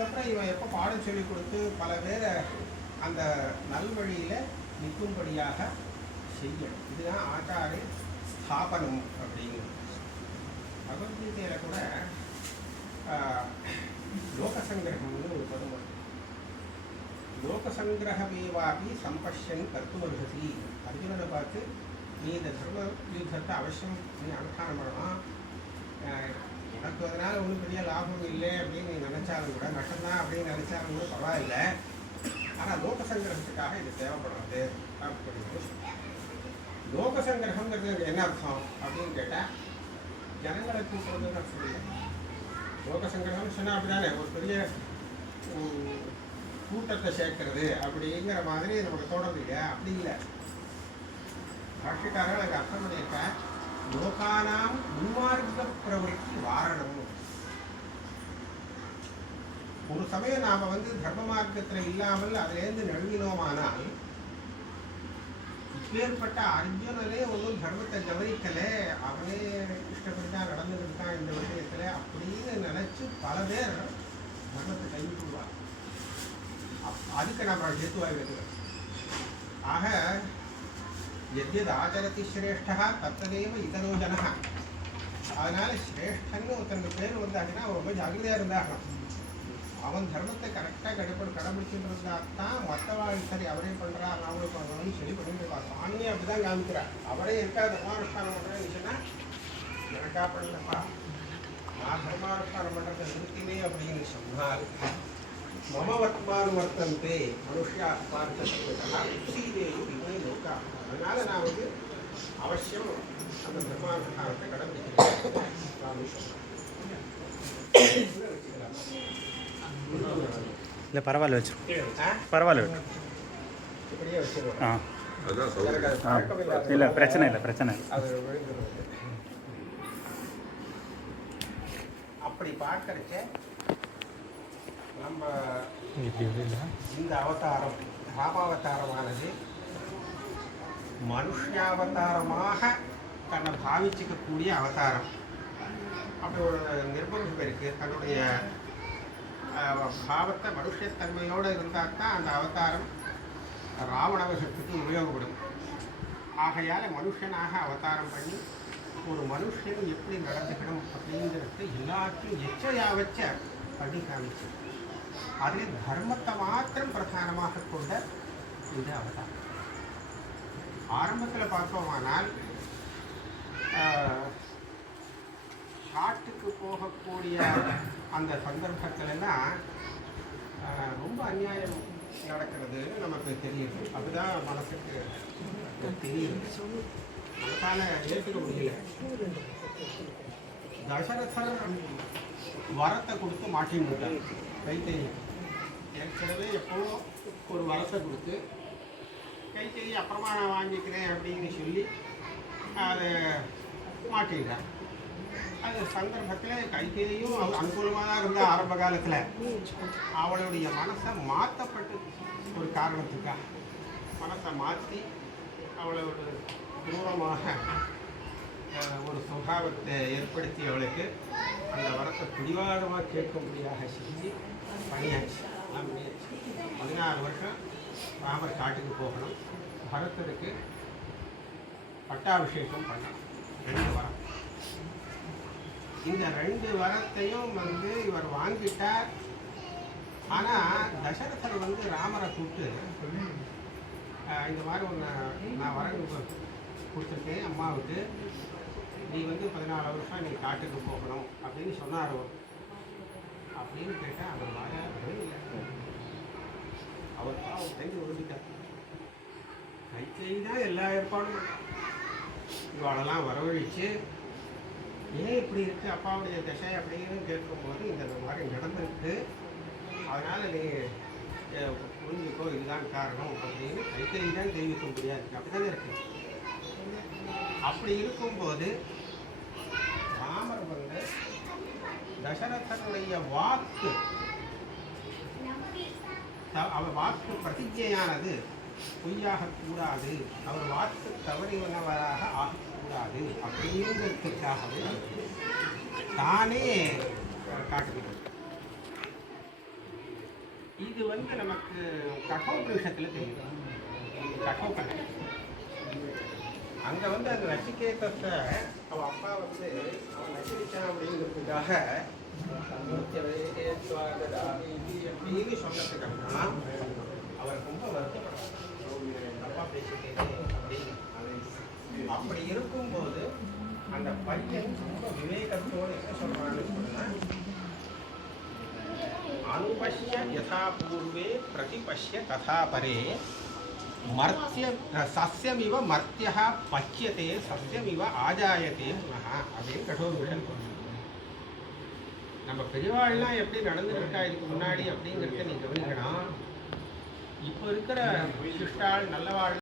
அதுக்கப்புறம் இவன் எப்போ பாடம் சொல்லி கொடுத்து பல பேரை அந்த நல்வழியில் நிற்கும்படியாக செய்யணும். இதுதான் ஆச்சாரிய ஸ்தாபனம் அப்படிங்கிறது. பகவத்கீதையில் கூட லோகசங்கிரகம்னு ஒரு பதம் வருது. லோகசங்கிரகமேவாபி சம்பஷ்யன் கர்த்துமர்ஹசி. அர்ஜுனனை பார்த்து நீ இந்த தர்ம யுத்தத்தை அவசியம் நீ அனுஷ்டானம் பண்ணணும், எனக்கு அதனால் ஒன்றும் பெரிய லாபம் இல்லை அப்படின்னு நீ நினச்சாலும் கூட, நஷ்டம்தான் அப்படின்னு நினச்சாலும் கூட பரவாயில்லை, ஆனால் லோகசங்கிரகத்துக்காக இது தேவைப்படுறது அப்படின்னு சொல்லுவாங்க. லோகசங்கிரகங்கிறது என்ன அர்த்தம் அப்படின்னு கேட்டால் ஜனங்களை கூப்பிடுறது தான் சொல்லல. லோகசங்கிரகம்னு சொன்னால் அப்படிதானே ஒரு பெரிய கூட்டத்தை சேர்க்கிறது அப்படிங்கிற மாதிரி நமக்கு தோணுது இல்லையா? அப்படி இல்லை. பாஷ்யக்காரர்கள் அதுக்கு அர்த்தம் பண்ணியிருக்க லோகானாம் முன்மார்க்க பிரவருத்தி வாரணம். ஒரு சமயம் நாம் தர்ம மார்க்கத்தில் இல்லாமல் அதிலேருந்து நழுவினோமானால், இப்பேற்பட்ட அர்ஜுனனே ஒன்றும் தர்மத்தை கவனிக்கலை, அவனே இஷ்டப்படிதான் நடந்துருக்கான் இந்த விஷயத்தில் அப்படின்னு நினச்சி பல பேர் தர்மத்தை கைவிட்டுருவார். அதுக்கு நம்ம ஹேத்துவாக இருக்கிறோம். ஆக எத்யத் ஆச்சரதி சிரேஷ்டா தத்ததேவ இதனோ ஜனக. அதனால் சிரேஷ்டன்னு ஒருத்தனுக்கு பேர் வந்தாங்கன்னா அவன் ரொம்ப ஜாகிரதையாக இருந்தாகணும். அவன் தர்மத்தை கரெக்டாக கடைபிடிச்சுட்டு இருந்தால்தான் மற்றவாள் சரி அவரே பண்ணுறா நாமளும் பண்ணணும்னு சொல்லி பண்ணிட்டு இருப்பார். சுவாமியே அப்படி தான் காமிக்கிறார். அவரே இருக்கா தர்மானுஷ்டானம் பண்ணுறேன்னு சொன்னால் எனக்கா பண்ணலப்பா, நான் தர்மானுஷ்டானம் பண்ணுறது நிறுத்தினே அப்படின்னு சொன்னால் மமவத்மானு வர்த்தந்தே மனுஷியா பார்த்தேயும் இவனே நோக்கா. அதனால் நான் அவசியம் அந்த தர்மானுஷ்டானத்தை கடைபிடிக்கிறேன். இல்லை பரவாயில்ல வச்சு பரவாயில்ல விட்டு இப்படியே வச்சுருவோம். இல்லை பிரச்சனை இல்லை பிரச்சனை இல்லை. அது அப்படி பார்க்கறச்ச நம்ம இந்த அவதாரம் ராமாவதாரமானது மனுஷாவதாரமாக தன்னை பாவிச்சிக்கக்கூடிய அவதாரம். அப்படி ஒரு நிர்பந்தம் இருக்குது. தன்னுடைய பாவத்தை மனுஷத்தன்மையோடு இருந்தால் தான் அந்த அவதாரம் ராவணவசத்துக்கு உபயோகப்படும். ஆகையால் மனுஷனாக அவதாரம் பண்ணி ஒரு மனுஷன் எப்படி நடந்துக்கணும் அப்படிங்கிறது எல்லாத்தையும் எச்சையாவச்ச பண்ணி காமிச்சு, அதில் தர்மத்தை மாத்திரம் பிரதானமாக கொண்ட இந்த அவதாரம். ஆரம்பத்தில் பார்த்தோமானால் காட்டுக்கு போகக்கூடிய அந்த சந்தர்ப்பத்திலலாம் ரொம்ப அநியாயம் நடக்கிறதுன்னு நமக்கு தெரியுது. அதுதான் மனசுக்கு தெரியுது, மனசால ஏற்றுக்க முடியல. தசரதர் வரத்தை கொடுத்து மாட்டின்னுட்டார். கைத்தறி ஏற்கனவே எப்போ ஒரு வரத்தை கொடுத்து கைத்தறி அப்புறமா நான் வாங்கிக்கிறேன் அப்படின்னு சொல்லி அதை மாட்டின்றார். அது சந்தர்ப்பத்தில் கைத்தறியும் அனுகூலமாக தான் இருந்தால் ஆரம்ப காலத்தில் அவளுடைய மனசை மாற்றப்பட்டு ஒரு காரணத்துக்காக மனசை மாற்றி அவளை ஒரு தூரமாக ஒரு சுபாவத்தை ஏற்படுத்தி அவளுக்கு அந்த வரத்தை பிடிவாதமாக கேட்கும்படியாக செஞ்சு பணியாச்சு. 16 வருஷம் ராமர் காட்டுக்கு போகணும். பரதருக்கு பட்டாபிஷேகம் பண்ணணும். 2 வரம். இந்த 2 வரத்தையும் இவர் வாங்கிட்டார். ஆனால் தசரதர் ராமரை கூப்பிட்டு இந்த மாதிரி ஒன்று நான் வரம் கொடுத்துருக்கேன் அம்மாவுக்கு, நீ 14 வருஷம் நீ காட்டுக்கு போகணும் அப்படின்னு சொன்னார். அப்படின்னு கேட்டால் அவர் வாயாகவே இல்லை. அவர் பாவம் கைது ஒழுங்கிட்டார். கைத்தறி தான் எல்லா ஏற்பாடும் இவாளெல்லாம் வரவழித்து ஏன் இப்படி இருக்குது அப்பாவுடைய தசை அப்படின்னு கேட்கும்போது இந்த மாதிரி நடந்திருக்கு, அதனால் நீ புரிஞ்சுக்கோ, இதுதான் காரணம் அப்படின்னு கைத்தறி தான் தெரிவிக்க முடியாது. அப்படி தானே இருக்கு. அப்படி இருக்கும்போது ராமர் தசரதனுடைய வாக்கு அவர் வாக்கு பிரதிஜையானது பொய்யாகக்கூடாது, அவர் வாக்கு தவறினவராக ஆகக்கூடாது அப்படிங்கிறதுக்காகவே தானே காட்டுகிறது. இது வந்து நமக்கு கட்டோபனிஷத்தில் தெரியும். கட்டோபனிஷம் அங்கே வந்து அந்த நச்சிகேதத்தை அவன் அப்பா வந்து அவன் நச்சிரிச்சான் அப்படிங்கிறதுக்காக எப்படின்னு சொன்னதுக்கப்புறமா அவர் ரொம்ப வருத்தப்படுறார். தப்பா பேசிட்டேன் அப்படின்னு. அப்படி இருக்கும்போது அந்த பையன் ரொம்ப விவேகத்தோடு என்ன சொல்றான்னு சொன்னா, அனுபஷ்ய யதா பூர்வே பிரதிபஷ்ய ததா பரே மர்த்திய சஸ்யமிவ மர்த்தியா பச்சியத்தே சஸ்யமிவ ஆஜாயத்தே புனः அப்படின்னு கடோபனிஷன். நம்ம பெரியவாள்லாம் எப்படி நடந்துட்டு இருக்கா இதுக்கு முன்னாடி அப்படிங்கிறத நீ கவனிக்கணும். இப்போ இருக்கிற சிஷ்டாள் நல்லவாள்